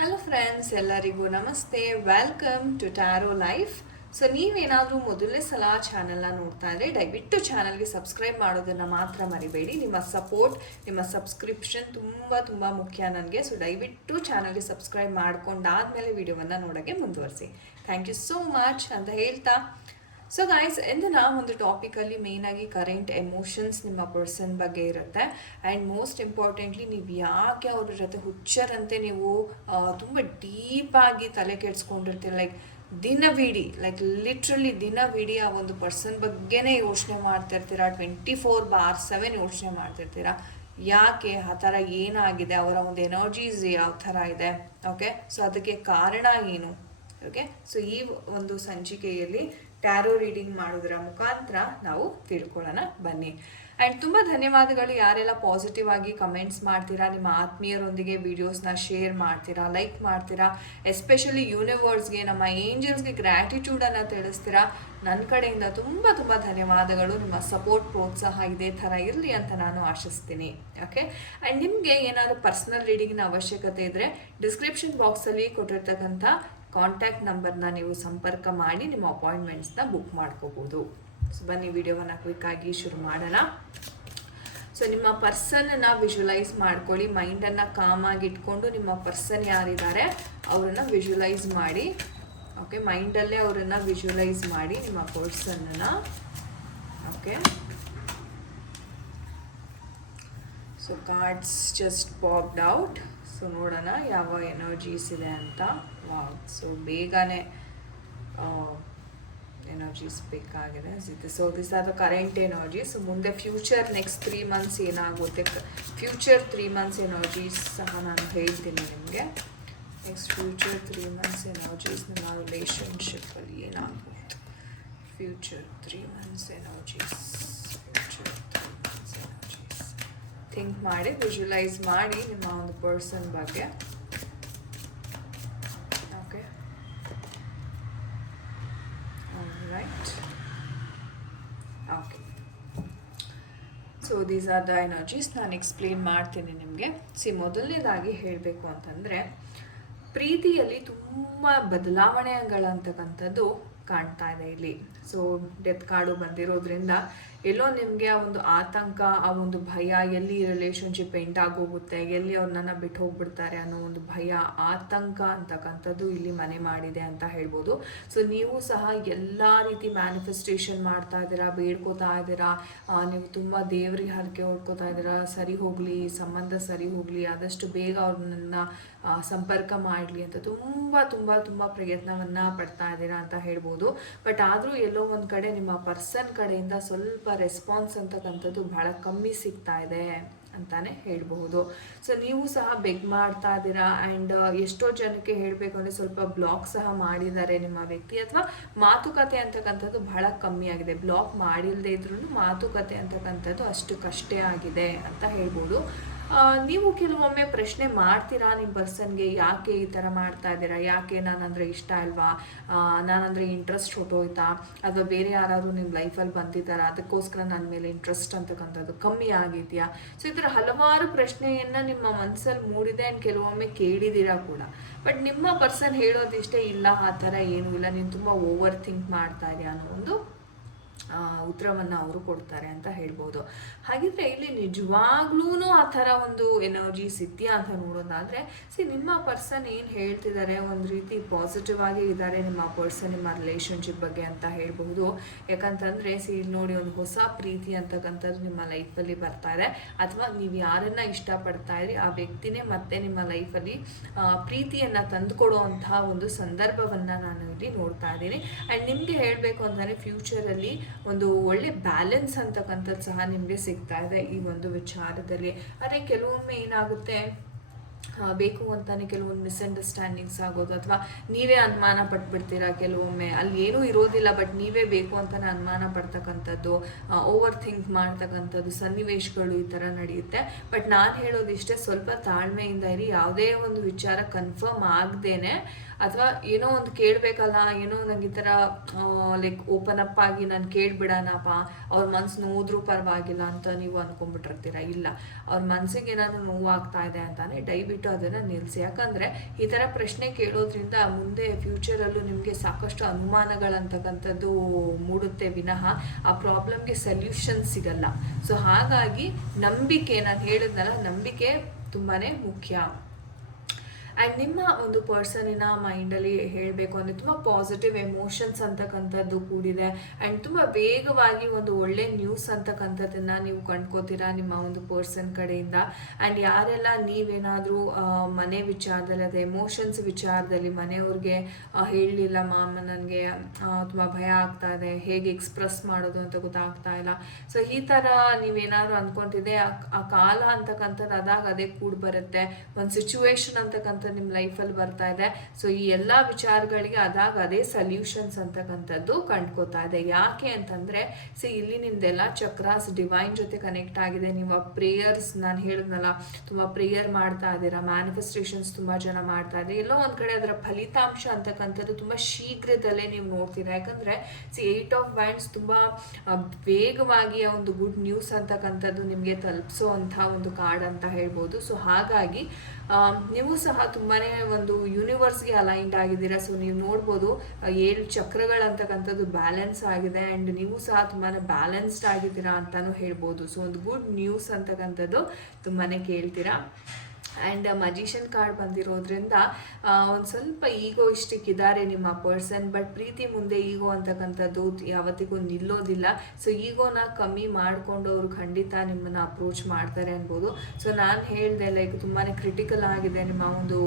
Hello friends, ಎಲ್ಲರಿಗೂ ನಮಸ್ತೆ. Welcome to tarot life. So ನೀವೇನಾದರೂ ಮೊದಲನೇ ಸಲ ಚಾನಲ್ನ ನೋಡ್ತಾ ಇದ್ರೆ ದಯವಿಟ್ಟು ಚಾನಲ್ಗೆ ಸಬ್ಸ್ಕ್ರೈಬ್ ಮಾಡೋದನ್ನು ಮಾತ್ರ ಮರಿಬೇಡಿ. ನಿಮ್ಮ ಸಪೋರ್ಟ್, ನಿಮ್ಮ ಸಬ್ಸ್ಕ್ರಿಪ್ಷನ್ ತುಂಬ ತುಂಬ ಮುಖ್ಯ ನನಗೆ. ಸೊ ದಯವಿಟ್ಟು ಚಾನಲ್ಗೆ ಸಬ್ಸ್ಕ್ರೈಬ್ ಮಾಡ್ಕೊಂಡಾದ್ಮೇಲೆ ವಿಡಿಯೋವನ್ನು ನೋಡೋಕ್ಕೆ ಮುಂದುವರಿಸಿ. ಥ್ಯಾಂಕ್ ಯು ಸೋ ಮಚ್ ಅಂತ ಹೇಳ್ತಾ, ಸೊ ಗೈಸ್, ಇಂದಿನ ಒಂದು ಟಾಪಿಕಲ್ಲಿ ಮೇಯ್ನಾಗಿ ಕರೆಂಟ್ ಎಮೋಷನ್ಸ್ ನಿಮ್ಮ ಪರ್ಸನ್ ಬಗ್ಗೆ ಇರುತ್ತೆ. ಆ್ಯಂಡ್ ಮೋಸ್ಟ್ ಇಂಪಾರ್ಟೆಂಟ್ಲಿ ನೀವು ಯಾಕೆ ಅವ್ರ ಜೊತೆ ಹುಚ್ಚರಂತೆ ನೀವು ತುಂಬ ಡೀಪಾಗಿ ತಲೆ ಕೆಡಿಸ್ಕೊಂಡಿರ್ತೀರ. ದಿನವಿಡೀ ಲಿಟ್ರಲಿ ದಿನವಿಡೀ ಆ ಒಂದು ಪರ್ಸನ್ ಬಗ್ಗೆನೇ ಯೋಚನೆ ಮಾಡ್ತಿರ್ತೀರ. 24/7 ಯೋಚನೆ ಮಾಡ್ತಿರ್ತೀರ. ಯಾಕೆ ಆ ಥರ ಏನಾಗಿದೆ, ಅವರ ಒಂದು ಎನರ್ಜೀಸ್ ಯಾವ ಥರ ಇದೆ, ಓಕೆ. ಸೊ ಅದಕ್ಕೆ ಕಾರಣ ಏನು, ಓಕೆ. ಸೊ ಈ ಒಂದು ಸಂಚಿಕೆಯಲ್ಲಿ ಟ್ಯಾರೋ ರೀಡಿಂಗ್ ಮಾಡೋದರ ಮುಖಾಂತರ ನಾವು ತಿಳ್ಕೊಳ್ಳೋಣ ಬನ್ನಿ. ಆ್ಯಂಡ್ ತುಂಬ ಧನ್ಯವಾದಗಳು ಯಾರೆಲ್ಲ ಪಾಸಿಟಿವ್ ಆಗಿ ಕಮೆಂಟ್ಸ್ ಮಾಡ್ತೀರಾ, ನಿಮ್ಮ ಆತ್ಮೀಯರೊಂದಿಗೆ ವೀಡಿಯೋಸ್ನ ಶೇರ್ ಮಾಡ್ತೀರಾ, ಲೈಕ್ ಮಾಡ್ತೀರಾ, ಎಸ್ಪೆಷಲಿ ಯೂನಿವರ್ಸ್ಗೆ, ನಮ್ಮ ಏಂಜಲ್ಸ್ಗೆ ಗ್ರ್ಯಾಟಿಟ್ಯೂಡನ್ನು ತಿಳಿಸ್ತೀರಾ. ನನ್ನ ಕಡೆಯಿಂದ ತುಂಬ ತುಂಬ ಧನ್ಯವಾದಗಳು. ನಿಮ್ಮ ಸಪೋರ್ಟ್, ಪ್ರೋತ್ಸಾಹ ಇದೇ ಥರ ಇರಲಿ ಅಂತ ನಾನು ಆಶಿಸ್ತೀನಿ, ಓಕೆ. ಆ್ಯಂಡ್ ನಿಮಗೆ ಏನಾದರೂ ಪರ್ಸ್ನಲ್ ರೀಡಿಂಗ್ನ ಅವಶ್ಯಕತೆ ಇದ್ದರೆ ಡಿಸ್ಕ್ರಿಪ್ಷನ್ ಬಾಕ್ಸಲ್ಲಿ ಕೊಟ್ಟಿರ್ತಕ್ಕಂಥ ಕಾಂಟ್ಯಾಕ್ಟ್ ನಂಬರ್ನ ನೀವು ಸಂಪರ್ಕ ಮಾಡಿ ನಿಮ್ಮ ಅಪಾಯಿಂಟ್ಮೆಂಟ್ಸ್ನ ಬುಕ್ ಮಾಡ್ಕೋಬೋದು. ಸೊ ಬನ್ನಿ ವಿಡಿಯೋವನ್ನು ಕ್ವಿಕ್ಕಾಗಿ ಶುರು ಮಾಡೋಣ. ಸೊ ನಿಮ್ಮ ಪರ್ಸನ್ನ ವಿಜುವಲೈಸ್ ಮಾಡ್ಕೊಳ್ಳಿ. ಮೈಂಡನ್ನು ಕಾಮಾಗಿ ಇಟ್ಕೊಂಡು ನಿಮ್ಮ ಪರ್ಸನ್ ಯಾರಿದ್ದಾರೆ ಅವರನ್ನು ವಿಜುವಲೈಸ್ ಮಾಡಿ, ಓಕೆ. ಮೈಂಡಲ್ಲೇ ಅವರನ್ನು ವಿಜುವಲೈಸ್ ಮಾಡಿ ನಿಮ್ಮ ಪರ್ಸನ್ನ, okay. So cards just popped out. So ನೋಡೋಣ ಯಾವ ಎನರ್ಜೀಸ್ ಇದೆ ಅಂತ. ವಾವ್, ಸೊ ಬೇಗನೆ ಎನರ್ಜೀಸ್ ಬೇಕಾಗಿದೆ. So this are the current energy. So ಮುಂದೆ ಫ್ಯೂಚರ್ ನೆಕ್ಸ್ಟ್ 3 months ಏನಾಗುತ್ತೆ, ಫ್ಯೂಚರ್ 3 months ಎನರ್ಜೀಸ್ ಸಹ ನಾನು ಹೇಳ್ತೀನಿ ನಿಮಗೆ. ನೆಕ್ಸ್ಟ್ ಫ್ಯೂಚರ್ 3 months ಎನರ್ಜೀಸ್ ನಿಮ್ಮ ರಿಲೇಷನ್ಶಿಪ್ಪಲ್ಲಿ ಏನಾಗುತ್ತೆ, future 3 months energies, future 3 months energies. Think ಮಾಡಿ, ವಿಜುವಲೈಸ್ ಮಾಡಿ ನಿಮ್ಮ ಒಂದು ಪರ್ಸನ್ ಬಗ್ಗೆ, okay. Right, okay. So these are the energies. ನಾನು ಎಕ್ಸ್ಪ್ಲೇನ್ ಮಾಡ್ತೀನಿ ನಿಮಗೆ. ಮೊದಲನೇದಾಗಿ ಹೇಳಬೇಕು ಅಂತಂದರೆ, ಪ್ರೀತಿಯಲ್ಲಿ ತುಂಬ ಬದಲಾವಣೆಗಳಂತಕ್ಕಂಥದ್ದು ಕಾಣ್ತಾ ಇದೆ ಇಲ್ಲಿ. ಸೊ ಡೆತ್ ಕಾರ್ಡು ಬಂದಿರೋದ್ರಿಂದ ಎಲ್ಲೋ ನಿಮಗೆ ಆ ಒಂದು ಆತಂಕ, ಆ ಒಂದು ಭಯ, ಎಲ್ಲಿ ರಿಲೇಷನ್ಶಿಪ್ ಎಂಡ್ ಆಗೋಗುತ್ತೆ, ಎಲ್ಲಿ ಅವ್ರನ್ನ ಬಿಟ್ಟು ಹೋಗ್ಬಿಡ್ತಾರೆ ಅನ್ನೋ ಒಂದು ಭಯ, ಆತಂಕ ಅಂತಕ್ಕಂಥದ್ದು ಇಲ್ಲಿ ಮನೆ ಮಾಡಿದೆ ಅಂತ ಹೇಳ್ಬೋದು. ಸೊ ನೀವು ಸಹ ಎಲ್ಲ ರೀತಿ ಮ್ಯಾನಿಫೆಸ್ಟೇಷನ್ ಮಾಡ್ತಾ ಇದ್ದೀರಾ, ಬೇಡ್ಕೋತಾ ಇದ್ದೀರಾ, ನೀವು ತುಂಬ ದೇವ್ರಿಗೆ ಹರಕೆ ಹೊಡ್ಕೋತಾ ಇದ್ದೀರಾ, ಸರಿ ಹೋಗಲಿ, ಸಂಬಂಧ ಸರಿ ಹೋಗಲಿ, ಆದಷ್ಟು ಬೇಗ ಅವ್ರನ್ನ ಸಂಪರ್ಕ ಮಾಡಲಿ ಅಂತ ತುಂಬ ತುಂಬ ತುಂಬ ಪ್ರಯತ್ನವನ್ನು ಪಡ್ತಾ ಇದ್ದೀರಾ ಅಂತ ಹೇಳ್ಬೋದು. ಬಟ್ ಆದರೂ ಎಲ್ಲೋ ಒಂದು ಕಡೆ ನಿಮ್ಮ ಪರ್ಸನ್ ಕಡೆಯಿಂದ ಸ್ವಲ್ಪ ರೆಸ್ಪಾನ್ಸ್ ಅಂತಕ್ಕಂಥದ್ದು ಬಹಳ ಕಮ್ಮಿ ಸಿಗ್ತಾ ಇದೆ ಅಂತಾನೆ ಹೇಳ್ಬಹುದು. ಸೊ ನೀವು ಸಹ ಬೆಗ್ ಮಾಡ್ತಾ ಇದ್ದೀರಾ. ಆ್ಯಂಡ್ ಎಷ್ಟೋ ಜನಕ್ಕೆ ಹೇಳಬೇಕು ಅಂದರೆ ಸ್ವಲ್ಪ ಬ್ಲಾಕ್ ಸಹ ಮಾಡಿದ್ದಾರೆ ನಿಮ್ಮ ವ್ಯಕ್ತಿ, ಅಥವಾ ಮಾತುಕತೆ ಅಂತಕ್ಕಂಥದ್ದು ಬಹಳ ಕಮ್ಮಿ ಆಗಿದೆ. ಬ್ಲಾಕ್ ಮಾಡಿಲ್ಲದೆ ಇದ್ರೂ ಮಾತುಕತೆ ಅಂತಕ್ಕಂಥದ್ದು ಅಷ್ಟಕ್ಕಷ್ಟೇ ಆಗಿದೆ ಅಂತ ಹೇಳ್ಬೋದು. ನೀವು ಕೆಲವೊಮ್ಮೆ ಪ್ರಶ್ನೆ ಮಾಡ್ತೀರಾ ನಿಮ್ಮ ಪರ್ಸನ್ಗೆ, ಯಾಕೆ ಈ ಥರ ಮಾಡ್ತಾ ಇದ್ದೀರಾ, ಯಾಕೆ ನಾನಂದರೆ ಇಷ್ಟ ಅಲ್ವಾ, ನಾನಂದರೆ ಇಂಟ್ರೆಸ್ಟ್ ಹೊಟ್ಟೋಯ್ತಾ, ಅಥವಾ ಬೇರೆ ಯಾರಾದರೂ ನಿಮ್ಮ ಲೈಫಲ್ಲಿ ಬಂದಿದ್ದಾರಾ, ಅದಕ್ಕೋಸ್ಕರ ನನ್ನ ಮೇಲೆ ಇಂಟ್ರೆಸ್ಟ್ ಅಂತಕ್ಕಂಥದ್ದು ಕಮ್ಮಿ ಆಗಿದೆಯಾ. ಸೊ ಈ ಥರ ಹಲವಾರು ಪ್ರಶ್ನೆಯನ್ನು ನಿಮ್ಮ ಮನಸ್ಸಲ್ಲಿ ಮೂಡಿದೆ. ಆ್ಯಂಡ್ ಕೆಲವೊಮ್ಮೆ ಕೇಳಿದ್ದೀರಾ ಕೂಡ. ಬಟ್ ನಿಮ್ಮ ಪರ್ಸನ್ ಹೇಳೋದಿಷ್ಟೇ, ಇಲ್ಲ ಆ ಥರ ಏನೂ ಇಲ್ಲ, ನೀನು ತುಂಬ ಓವರ್ ಥಿಂಕ್ ಮಾಡ್ತಾ ಇದೆಯಾ ಅನ್ನೋ ಒಂದು ಉತ್ತರವನ್ನು ಅವರು ಕೊಡ್ತಾರೆ ಅಂತ ಹೇಳ್ಬೋದು. ಹಾಗಿದ್ರೆ ಇಲ್ಲಿ ನಿಜವಾಗ್ಲೂ ಆ ಥರ ಒಂದು ಎನರ್ಜೀಸ್ ಇದೆಯಾ ಅಂತ ನೋಡೋದಾದರೆ, ನಿಮ್ಮ ಪರ್ಸನ್ ಏನು ಹೇಳ್ತಿದ್ದಾರೆ, ಒಂದು ರೀತಿ ಪಾಸಿಟಿವ್ ಆಗಿ ಇದ್ದಾರೆ ನಿಮ್ಮ ಪರ್ಸನ್ ನಿಮ್ಮ ರಿಲೇಷನ್ಶಿಪ್ ಬಗ್ಗೆ ಅಂತ ಹೇಳ್ಬಹುದು. ಯಾಕಂತಂದರೆ ಇಲ್ಲಿ ನೋಡಿ, ಒಂದು ಹೊಸ ಪ್ರೀತಿ ಅಂತಕ್ಕಂಥದ್ದು ನಿಮ್ಮ ಲೈಫಲ್ಲಿ ಬರ್ತಾ ಇದೆ, ಅಥವಾ ನೀವು ಯಾರನ್ನ ಇಷ್ಟಪಡ್ತಾ ಇದ್ರಿ ಆ ವ್ಯಕ್ತಿನೇ ಮತ್ತೆ ನಿಮ್ಮ ಲೈಫಲ್ಲಿ ಪ್ರೀತಿಯನ್ನು ತಂದುಕೊಡೋ ಅಂತಹ ಒಂದು ಸಂದರ್ಭವನ್ನು ನಾನು ಇಲ್ಲಿ ನೋಡ್ತಾ ಇದ್ದೀನಿ. ಆ್ಯಂಡ್ ನಿಮಗೆ ಹೇಳಬೇಕು ಅಂತಂದರೆ ಫ್ಯೂಚರಲ್ಲಿ ಒಂದು ಒಳ್ಳೆ ಬ್ಯಾಲೆನ್ಸ್ ಅಂತಕ್ಕಂಥದ್ದು ಸಹ ನಿಮಗೆ ಸಿಗ್ತಾ ಇದೆ ಈ ಒಂದು ವಿಚಾರದಲ್ಲಿ. ಆದರೆ ಕೆಲವೊಮ್ಮೆ ಏನಾಗುತ್ತೆ, ಬೇಕು ಅಂತಾನೆ ಕೆಲವೊಂದು ಮಿಸ್ಅಂಡರ್ಸ್ಟ್ಯಾಂಡಿಂಗ್ಸ್ ಆಗೋದು, ಅಥವಾ ನೀವೇ ಅನುಮಾನ ಪಟ್ಬಿಡ್ತೀರಾ. ಕೆಲವೊಮ್ಮೆ ಅಲ್ಲಿ ಏನೂ ಇರೋದಿಲ್ಲ, ಬಟ್ ನೀವೇ ಬೇಕು ಅಂತಾನೆ ಅನುಮಾನ ಪಡ್ತಕ್ಕಂಥದ್ದು, ಓವರ್ ಥಿಂಕ್ ಮಾಡ್ತಕ್ಕಂಥದ್ದು ಸನ್ನಿವೇಶಗಳು ಈ ಥರ ನಡೆಯುತ್ತೆ. ಬಟ್ ನಾನು ಹೇಳೋದಿಷ್ಟೇ, ಸ್ವಲ್ಪ ತಾಳ್ಮೆಯಿಂದ ಇರಿ. ಯಾವುದೇ ಒಂದು ವಿಚಾರ ಕನ್ಫರ್ಮ್ ಆಗದೇನೆ, ಅಥವಾ ಏನೋ ಒಂದು ಕೇಳಬೇಕಲ್ಲ, ಏನೋ ನಂಗೆ ಈ ಥರ ಓಪನ್ ಅಪ್ ಆಗಿ ನಾನು ಕೇಳಿಬಿಡೋಣಪ್ಪ, ಅವ್ರ ಮನ್ಸು ನೋಡಿದ್ರೂ ಪರವಾಗಿಲ್ಲ ಅಂತ ನೀವು ಅಂದ್ಕೊಂಡ್ಬಿಟ್ಟಿರ್ತೀರ. ಇಲ್ಲ, ಅವ್ರ ಮನಸ್ಸಿಗೆ ಏನಾದ್ರು ನೋವಾಗ್ತಾ ಇದೆ ಅಂತಾನೆ ದಯವಿಟ್ಟು ದಯವಿಟ್ಟು ಅದನ್ನು ನಿಲ್ಲಿಸಿ. ಯಾಕಂದರೆ ಈ ಥರ ಪ್ರಶ್ನೆ ಕೇಳೋದ್ರಿಂದ ಮುಂದೆ ಫ್ಯೂಚರಲ್ಲೂ ನಿಮಗೆ ಸಾಕಷ್ಟು ಅನುಮಾನಗಳಂತಕ್ಕಂಥದ್ದು ಮೂಡುತ್ತೆ ವಿನಃ ಆ ಪ್ರಾಬ್ಲಮ್ಗೆ ಸೊಲ್ಯೂಷನ್ ಸಿಗಲ್ಲ. ಸೊ ಹಾಗಾಗಿ ನಂಬಿಕೆ, ನಾನು ಹೇಳಿದ್ನಲ್ಲ, ನಂಬಿಕೆ ತುಂಬಾ ಮುಖ್ಯ. ಆ್ಯಂಡ್ ನಿಮ್ಮ ಒಂದು ಪರ್ಸನಿನ ಮೈಂಡಲ್ಲಿ ಹೇಳಬೇಕು ಅಂದರೆ ತುಂಬ ಪಾಸಿಟಿವ್ ಎಮೋಷನ್ಸ್ ಅಂತಕ್ಕಂಥದ್ದು ಕೂಡಿದೆ. ಆ್ಯಂಡ್ ತುಂಬ ವೇಗವಾಗಿ ಒಂದು ಒಳ್ಳೆ ನ್ಯೂಸ್ ಅಂತಕ್ಕಂಥದ್ದನ್ನು ನೀವು ಕಂಡ್ಕೋತೀರಾ ನಿಮ್ಮ ಒಂದು ಪರ್ಸನ್ ಕಡೆಯಿಂದ. ಆ್ಯಂಡ್ ಯಾರೆಲ್ಲ ನೀವೇನಾದರೂ ಮನೆ ವಿಚಾರದಲ್ಲಿ, ಅದು ಎಮೋಷನ್ಸ್ ವಿಚಾರದಲ್ಲಿ ಮನೆಯವ್ರಿಗೆ ಹೇಳಲಿಲ್ಲ, ಮಾಮ ನನಗೆ ತುಂಬ ಭಯ ಆಗ್ತಾ ಇದೆ, ಹೇಗೆ ಎಕ್ಸ್ಪ್ರೆಸ್ ಮಾಡೋದು ಅಂತ ಗೊತ್ತಾಗ್ತಾ ಇಲ್ಲ, ಸೊ ಈ ಥರ ನೀವೇನಾದ್ರು ಅಂದ್ಕೊತಿದ್ದೆ, ಆ ಕಾಲ ಅಂತಕ್ಕಂಥದ್ದು ಅದಾಗ ಅದೇ ಕೂಡ ಬರುತ್ತೆ. ಒಂದು ಸಿಚುವೇಶನ್ ಅಂತಕ್ಕಂಥದ್ದು ನಿಮ್ಮ ಲೈಫಲ್ಲಿ ಬರ್ತಾ ಇದೆ. ಸೊ ಈ ಎಲ್ಲ ವಿಚಾರಗಳಿಗೆ ಅದಾಗ ಅದೇ ಸಲ್ಯೂಷನ್ಸ್ ಅಂತಕ್ಕಂಥದ್ದು ಕಂಡ್ಕೋತಾ ಇದೆ. ಯಾಕೆ ಅಂತಂದರೆ ಇಲ್ಲಿ ನಿಮ್ದೆಲ್ಲ ಚಕ್ರಾಸ್ ಡಿವೈನ್ ಜೊತೆ ಕನೆಕ್ಟ್ ಆಗಿದೆ. ನೀವು ಆ ಪ್ರೇಯರ್ಸ್, ನಾನು ಹೇಳಿದ್ನಲ್ಲ, ತುಂಬ ಪ್ರೇಯರ್ ಮಾಡ್ತಾ ಇದ್ದೀರಾ, ಮ್ಯಾನಿಫೆಸ್ಟೇಷನ್ಸ್ ತುಂಬ ಜನ ಮಾಡ್ತಾ ಇದ್ದೀರಿ. ಎಲ್ಲೋ ಒಂದು ಕಡೆ ಅದರ ಫಲಿತಾಂಶ ಅಂತಕ್ಕಂಥದ್ದು ತುಂಬ ಶೀಘ್ರದಲ್ಲೇ ನೀವು ನೋಡ್ತೀರಾ. ಯಾಕಂದರೆ 8 ಆಫ್ ವ್ಯಾಂಡ್ಸ್ ತುಂಬ ವೇಗವಾಗಿ ಆ ಒಂದು ಗುಡ್ ನ್ಯೂಸ್ ಅಂತಕ್ಕಂಥದ್ದು ನಿಮಗೆ ತಲುಪಿಸೋ ಅಂಥ ಒಂದು ಕಾರ್ಡ್ ಅಂತ ಹೇಳ್ಬೋದು. ಸೊ ಹಾಗಾಗಿ ನೀವು ಸಹ ತುಂಬಾ ಒಂದು ಯೂನಿವರ್ಸ್ಗೆ ಅಲೈನ್ಡ್ ಆಗಿದ್ದೀರಾ. ಸೊ ನೀವು ನೋಡ್ಬೋದು 7 ಚಕ್ರಗಳಂತಕ್ಕಂಥದ್ದು ಬ್ಯಾಲೆನ್ಸ್ ಆಗಿದೆ. ಆ್ಯಂಡ್ ನೀವು ಸಹ ತುಂಬಾ ಬ್ಯಾಲೆನ್ಸ್ಡ್ ಆಗಿದ್ದೀರಾ ಅಂತಲೂ ಹೇಳ್ಬೋದು. ಸೊ ಒಂದು ಗುಡ್ ನ್ಯೂಸ್ ಅಂತಕ್ಕಂಥದ್ದು ತುಂಬಾ ಕೇಳ್ತೀರಾ. ಆ್ಯಂಡ್ ಮಜಿಷಿಯನ್ ಕಾರ್ಡ್ ಬಂದಿರೋದ್ರಿಂದ ಒಂದು ಸ್ವಲ್ಪ ಈಗೋಯಿಸ್ಟಿಕ್ ಇದ್ದಾರೆ ನಿಮ್ಮ ಪರ್ಸನ್. ಬಟ್ ಪ್ರೀತಿ ಮುಂದೆ ಈಗೋ ಅಂತಕ್ಕಂಥದ್ದು ಯಾವತ್ತಿಗೂ ನಿಲ್ಲೋದಿಲ್ಲ. ಸೊ ಈಗೋನ ಕಮ್ಮಿ ಮಾಡಿಕೊಂಡು ಅವರು ಖಂಡಿತ ನಿಮ್ಮನ್ನು ಅಪ್ರೋಚ್ ಮಾಡ್ತಾರೆ ಅನ್ಬೋದು. ಸೊ ನಾನು ಹೇಳಿದೆ, ಲೈಕ್ ತುಂಬಾ ಕ್ರಿಟಿಕಲ್ ಆಗಿದೆ ನಿಮ್ಮ ಒಂದು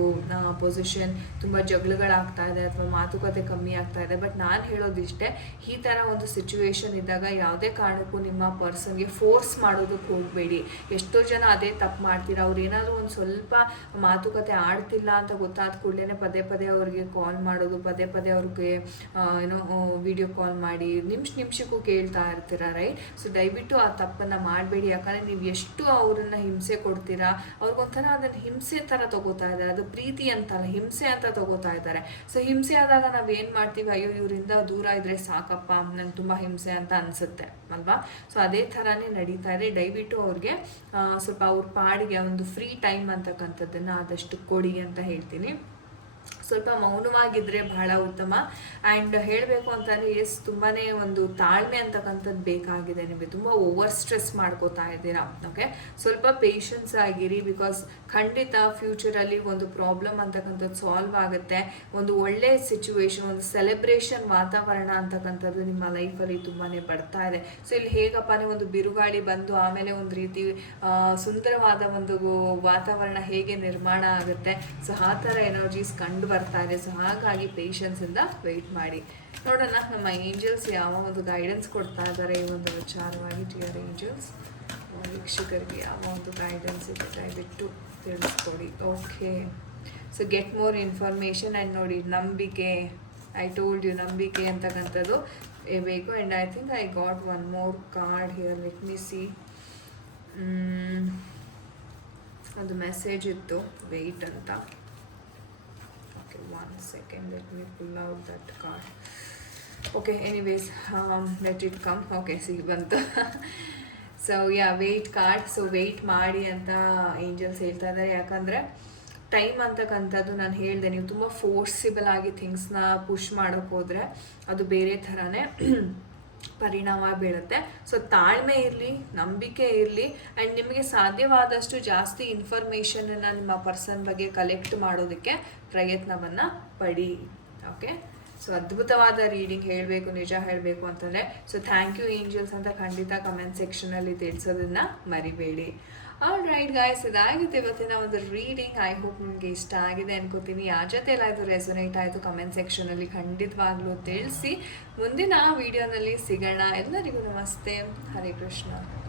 ಪೊಸಿಷನ್, ತುಂಬ ಜಗಳಗಳಾಗ್ತಾ ಇದೆ ಅಥವಾ ಮಾತುಕತೆ ಕಮ್ಮಿ ಆಗ್ತಾ ಇದೆ. ಬಟ್ ನಾನು ಹೇಳೋದಿಷ್ಟೇ, ಈ ಥರ ಒಂದು ಸಿಚುವೇಶನ್ ಇದ್ದಾಗ ಯಾವುದೇ ಕಾರಣಕ್ಕೂ ನಿಮ್ಮ ಪರ್ಸನ್ಗೆ ಫೋರ್ಸ್ ಮಾಡೋದಕ್ಕೆ ಹೋಗಬೇಡಿ. ಎಷ್ಟೋ ಜನ ಅದೇ ತಪ್ಪು ಮಾಡ್ತೀರಾ. ಅವ್ರು ಏನಾದರೂ ಒಂದು ಸ್ವಲ್ಪ ಮಾತುಕತೆ ಆಡ್ತಿಲ್ಲ ಅಂತ ಗೊತ್ತಾದ ಕೂಡಲೇ ಪದೇ ಪದೇ ಅವ್ರಿಗೆ ಕಾಲ್ ಮಾಡೋದು, ಪದೇ ಪದೇ ಅವ್ರಿಗೆ ವಿಡಿಯೋ ಕಾಲ್ ಮಾಡಿ ನಿಮಿಷಕ್ಕೂ ಕೇಳ್ತಾ ಇರ್ತೀರ, ರೈಟ್? ಸೊ ದಯವಿಟ್ಟು ಆ ತಪ್ಪನ್ನು ಮಾಡಬೇಡಿ. ಯಾಕಂದರೆ ನೀವು ಎಷ್ಟು ಅವರನ್ನು ಹಿಂಸೆ ಕೊಡ್ತೀರಾ, ಅವ್ರಿಗೊಂಥರ ಅದನ್ನು ಹಿಂಸೆ ಥರ ತಗೋತಾ ಇದ್ದಾರೆ. ಅದು ಪ್ರೀತಿ ಅಂತಲ್ಲ, ಹಿಂಸೆ ಅಂತ ತಗೋತಾ ಇದ್ದಾರೆ. ಸೊ ಹಿಂಸೆ ಆದಾಗ ನಾವೇನು ಮಾಡ್ತೀವಿ, ಅಯ್ಯೋ ಇವರಿಂದ ದೂರ ಇದ್ದರೆ ಸಾಕಪ್ಪ, ನಂಗೆ ತುಂಬ ಹಿಂಸೆ ಅಂತ ಅನಿಸುತ್ತೆ ಅಲ್ವಾ? ಸೊ ಅದೇ ಥರನೇ ನಡೀತಾ ಇದೆ. ದಯವಿಟ್ಟು ಅವ್ರಿಗೆ ಸ್ವಲ್ಪ ಅವ್ರ ಪಾಡಿಗೆ ಒಂದು ಫ್ರೀ ಟೈಮ್ ಅಂತಕ್ಕಂಥದ್ದನ್ನು ಆದಷ್ಟು ಕೊಡಿ ಅಂತ ಹೇಳ್ತೀನಿ. ಸ್ವಲ್ಪ ಮೌನವಾಗಿದ್ದರೆ ಬಹಳ ಉತ್ತಮ. ಆ್ಯಂಡ್ ಹೇಳಬೇಕು ಅಂತಂದರೆ ತುಂಬಾ ಒಂದು ತಾಳ್ಮೆ ಅಂತಕ್ಕಂಥದ್ದು ಬೇಕಾಗಿದೆ. ನಿಮಗೆ ತುಂಬ ಓವರ್ ಸ್ಟ್ರೆಸ್ ಮಾಡ್ಕೋತಾ ಇದ್ದೀರಾ. ಓಕೆ, ಸ್ವಲ್ಪ ಪೇಷನ್ಸ್ ಆಗಿರಿ. ಬಿಕಾಸ್ ಖಂಡಿತ ಫ್ಯೂಚರಲ್ಲಿ ಒಂದು ಪ್ರಾಬ್ಲಮ್ ಅಂತಕ್ಕಂಥದ್ದು ಸಾಲ್ವ್ ಆಗುತ್ತೆ. ಒಂದು ಒಳ್ಳೆ ಸಿಚುವೇಶನ್, ಒಂದು ಸೆಲೆಬ್ರೇಷನ್ ವಾತಾವರಣ ಅಂತಕ್ಕಂಥದ್ದು ನಿಮ್ಮ ಲೈಫಲ್ಲಿ ತುಂಬಾ ಬರ್ತಾ ಇದೆ. ಸೊ ಇಲ್ಲಿ ಹೇಗಪ್ಪ, ನೀವು ಒಂದು ಬಿರುಗಾಳಿ ಬಂದು ಆಮೇಲೆ ಒಂದು ರೀತಿ ಸುಂದರವಾದ ಒಂದು ವಾತಾವರಣ ಹೇಗೆ ನಿರ್ಮಾಣ ಆಗುತ್ತೆ, ಸೊ ಆ ಥರ ಎನರ್ಜೀಸ್ ಕಂಡು ಬರ್ತಾ ಇದೆ. ಸೊ ಹಾಗಾಗಿ ಪೇಷನ್ಸಿಂದ ವೆಯ್ಟ್ ಮಾಡಿ. ನೋಡೋಣ ನಮ್ಮ ಏಂಜಲ್ಸ್ ಯಾವ ಒಂದು ಗೈಡೆನ್ಸ್ ಕೊಡ್ತಾ ಇದ್ದಾರೆ ಈ ಒಂದು ವಿಚಾರವಾಗಿ. ಡಿಯರ್ ಏಂಜಲ್ಸ್, ವೀಕ್ಷಕರಿಗೆ ಯಾವ ಒಂದು ಗೈಡೆನ್ಸ್ ಇದೆ ದಯವಿಟ್ಟು ತಿಳಿಸ್ಕೊಡಿ. Okay, so get more information. And ನೋಡಿ, ನಂಬಿಕೆ, ಐ ಟೋಲ್ಡ್ ಯು, ನಂಬಿಕೆ ಅಂತಕ್ಕಂಥದ್ದು ಬೇಕು. And I think I got one more card here, let me see. ಒಂದು ಮೆಸೇಜ್ ಇತ್ತು, ವೆಯ್ಟ್ ಅಂತ. One second, let me pull out that card. Okay, anyways, let it come. Okay, see, bantu. So yeah, wait card. So wait ಮಾಡಿ ಅಂತ angels ಹೇಳ್ತಾ ಇದ್ದಾರೆ. ಯಾಕಂದರೆ time ಅಂತಕ್ಕಂಥದ್ದು, ನಾನು ಹೇಳಿದೆ, ನೀವು ತುಂಬ ಫೋರ್ಸಿಬಲ್ ಆಗಿ ಥಿಂಗ್ಸ್ನ ಪುಷ್ ಮಾಡೋಕ್ಕೆ ಹೋದರೆ ಅದು ಬೇರೆ ಥರನೇ ಪರಿಣಾಮ ಬೀಳುತ್ತೆ. ಸೊ ತಾಳ್ಮೆ ಇರಲಿ, ನಂಬಿಕೆ ಇರಲಿ. ಆ್ಯಂಡ್ ನಿಮಗೆ ಸಾಧ್ಯವಾದಷ್ಟು ಜಾಸ್ತಿ ಇನ್ಫಾರ್ಮೇಷನನ್ನು ನಿಮ್ಮ ಪರ್ಸನ್ ಬಗ್ಗೆ ಕಲೆಕ್ಟ್ ಮಾಡೋದಕ್ಕೆ ಪ್ರಯತ್ನವನ್ನು ಪಡಿ. ಓಕೆ, ಸೊ ಅದ್ಭುತವಾದ ರೀಡಿಂಗ್ ಹೇಳಬೇಕು, ನಿಜ ಹೇಳಬೇಕು ಅಂತಂದರೆ. ಸೊ ಥ್ಯಾಂಕ್ ಯು ಏಂಜಲ್ಸ್ ಅಂತ ಖಂಡಿತ ಕಮೆಂಟ್ ಸೆಕ್ಷನಲ್ಲಿ ತಿಳಿಸೋದನ್ನು ಮರಿಬೇಡಿ. ಆಲ್ ರೈಟ್ ಗಾಯ್ಸ್, ಇದಾಗಿತ್ತು ಇವತ್ತಿನ ಒಂದು ರೀಡಿಂಗ್. ಐ ಹೋಪ್ ನಿಮಗೆ ಇಷ್ಟ ಆಗಿದೆ ಅನ್ಕೋತೀನಿ. ಯಾರ ಜೊತೆ ಎಲ್ಲ ಇದು ರೆಸೊನೇಟ್ ಆಯಿತು ಕಮೆಂಟ್ ಸೆಕ್ಷನಲ್ಲಿ ಖಂಡಿತವಾಗ್ಲೂ ತಿಳಿಸಿ. ಮುಂದಿನ ವಿಡಿಯೋನಲ್ಲಿ ಸಿಗೋಣ. ಎಲ್ಲರಿಗೂ ನಮಸ್ತೆ, ಹರೇ ಕೃಷ್ಣ.